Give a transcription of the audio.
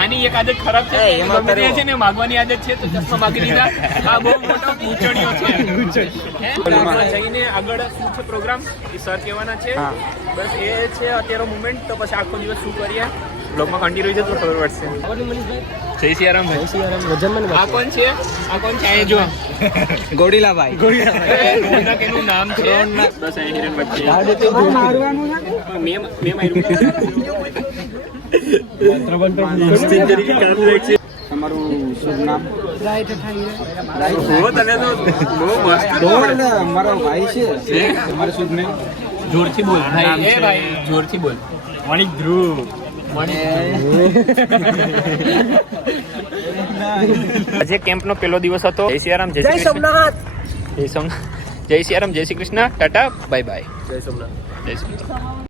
આની એક આદત ખરાબ છે, ને માગવાની આદત છે તો ચશ્મા માગી લીધા. આ બહુ મોટા પૂંછડીઓ છે. જઈને આગળ શું છે પ્રોગ્રામ એ સર કહેવાના છે. બસ એ છે અત્યારે મુમેન્ટ. તો પછી આખો દિવસ શું કરીએ બ્લોગમાં કન્ટિન્યુ છે તો ખબર પડશે. જય સિયારામ ભાઈ. આ કોણ છે? આ જો ગોડીલાભાઈ. ગોડીલા કેનું નામ છે? બસ આ હિરેન વચ્ચે તમારું શુભ નામ? મારો ભાઈ છે. તમારું શુભ નામ? જોરથી બોલ ભાઈ, જોરથી બોલ. મણિક ધ્રુવ. આજે કેમ્પનો પહેલો દિવસ હતો. જય સિયારામ, જય સોમનાથ. જય સોમનાથ, જય સિયારામ, જય શ્રી કૃષ્ણ, ટાટા, બાય બાય. જય સોમનાથ.